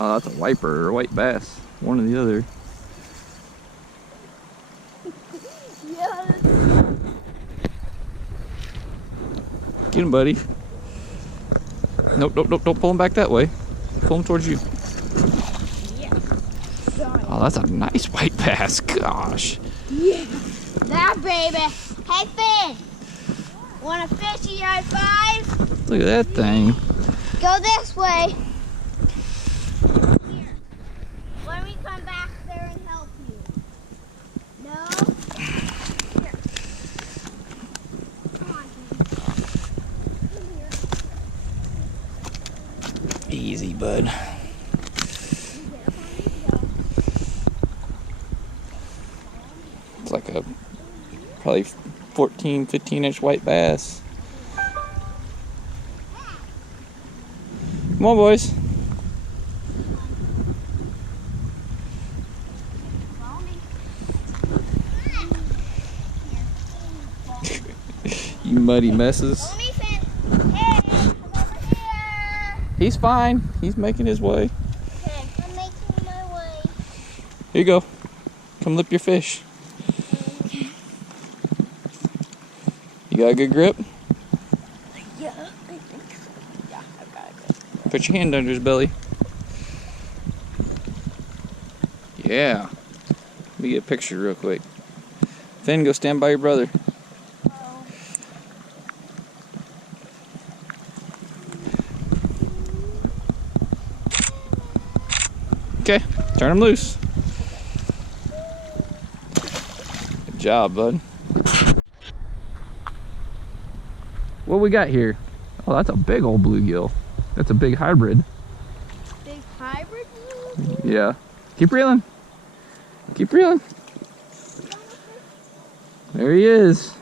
Oh, that's a wiper or a white bass. One or the other. Yes. Get him, buddy. Nope, nope, nope, don't pull him back that way. Pull him towards you. Yeah. Oh, that's a nice white bass. Gosh. Yeah. That baby. Hey, Finn. Want a fishy high five? Look at that thing. Go this way. Here. Let me come back there and help you. No? Here. Come on, Finn. Easy, bud. It's like a probably 14, 15-inch white bass. Come on, boys. You muddy messes. Hey, come over here. He's fine. He's making his way. Okay, I'm making my way. Here you go. Come lip your fish. Okay. You got a good grip? Yeah, I think so. Yeah, I've got it. Put your hand under his belly. Yeah. Let me get a picture real quick. Finn, go stand by your brother. Oh. Okay, turn him loose. Good job, bud. What we got here? Oh, that's a big old bluegill. That's a big hybrid. Big hybrid? Yeah. Keep reeling. Keep reeling. There he is.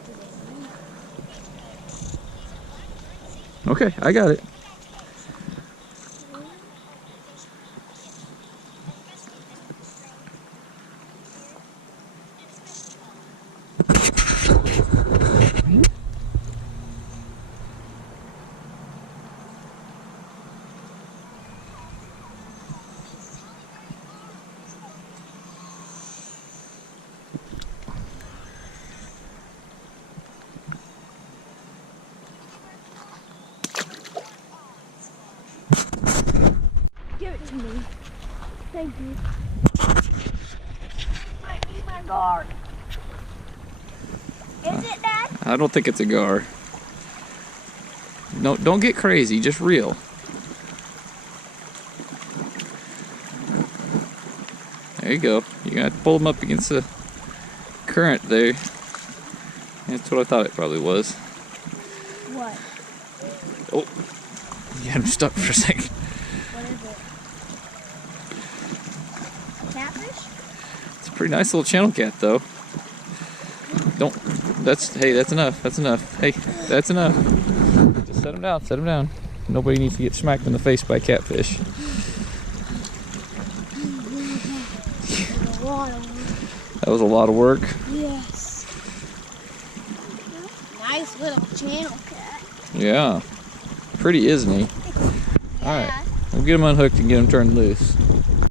Okay, I got it. Give it to me. Thank you. I need my guard. Is it, Dad? I don't think it's a gar. No, don't get crazy, just reel. There you go. You're gonna have to pull them up against the current there. That's what I thought it probably was. What? Oh, you had him stuck for a second. What is it? Catfish? It's a pretty nice little channel cat, though. Don't. Hey, that's enough. That's enough. Hey, that's enough. Just set him down. Set him down. Nobody needs to get smacked in the face by catfish. That was a lot of work. Yes. Nice little channel cat. Yeah. Pretty, isn't he? Yeah. Alright. We'll get him unhooked and get him turned loose.